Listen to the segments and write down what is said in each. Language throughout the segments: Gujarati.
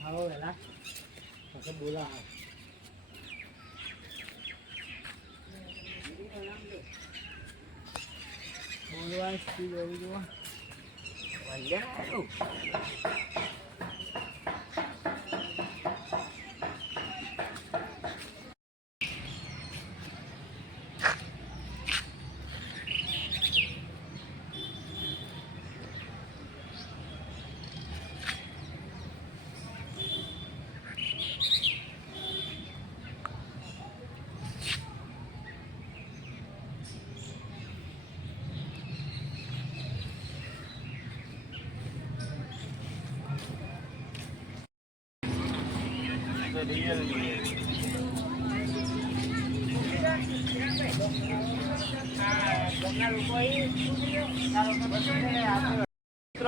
ખાવો વેલા પછી બોલા બોલવા સ્પીડ હોવી જોઈએ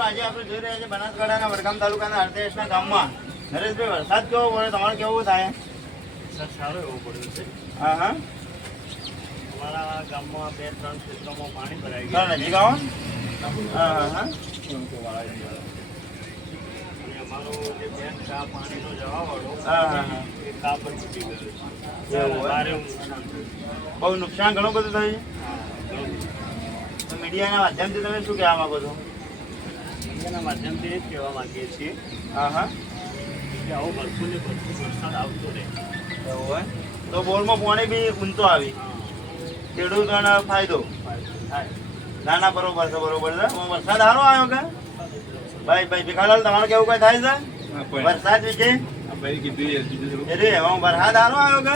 આજે આપણે જોઈ રહ્યા છીએ બનાસકાંઠાના વડગામ તાલુકાના અર્ધેશના ગામમાં નરેશભાઈ વરસાદ કેવો પડે તમારે કેવું થાય? વરસાદ સારો એવો પડ્યો છે. હા હા અમારા ગામમાં 2-3 ક્ષેત્રોમાં પાણી ભરાઈ ગયું. નજીક આવો. હા હા હા અને અમારો જે બેન કા પાણીનો જવા વાળો હા હા હા એ કા પર તૂટી ગયો છે. એવું હોય? ભારે નુકસાન થયું. બહુ નુકસાન ઘણું બધું થયું. હા, ઘણું બધું. તો મીડિયાના માધ્યમથી તમે શું કહેવા માંગો છો? એના માધ્યમથી એ જ કહેવા માંગીએ છીએ હા હા કે આવો ભરપૂર ને ભરપૂર વરસાદ આવતો રહે. એવું હોય તો બોરમાં પાણી બી ઊંચો આવી હા, ખેડૂતોને ફાયદો ફાયદો થાય. નાના બરોબર છે બરોબર છે વરસાદ સારો આવ્યો કે ભાઈ ભીખાલાલ તમારે કેવું કઈ થાય છે વરસાદ વિશે એટલે હું વરસાદ સારો આવ્યો કે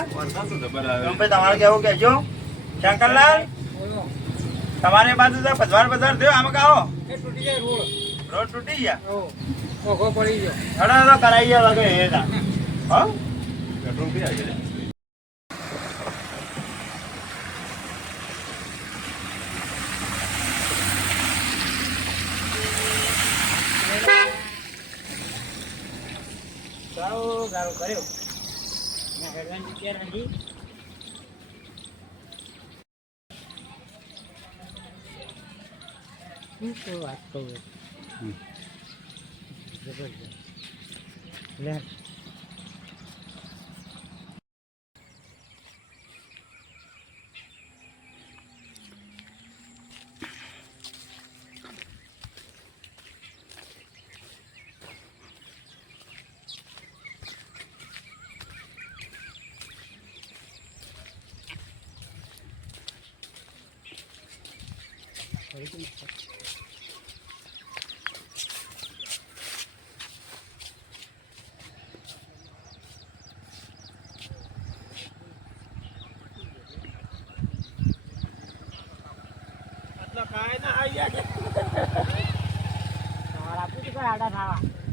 ભાઈ તમારે કેવું કહેજો શંકરલાલ તમારે બાજુ છે પધવાર થયો આમાં કાઓ તૂટી જાય રોડ તૂટી ગયા ઓખો પડી ગયો હડો તો કરાઈ ગયા વગે હો ગારો કર્યો હેડવાની ચેર હજી શું વાત કહું જબરજસ્ત લે કાંઈ ના આવી ગયા તમારે આપું છું આડા ખાવા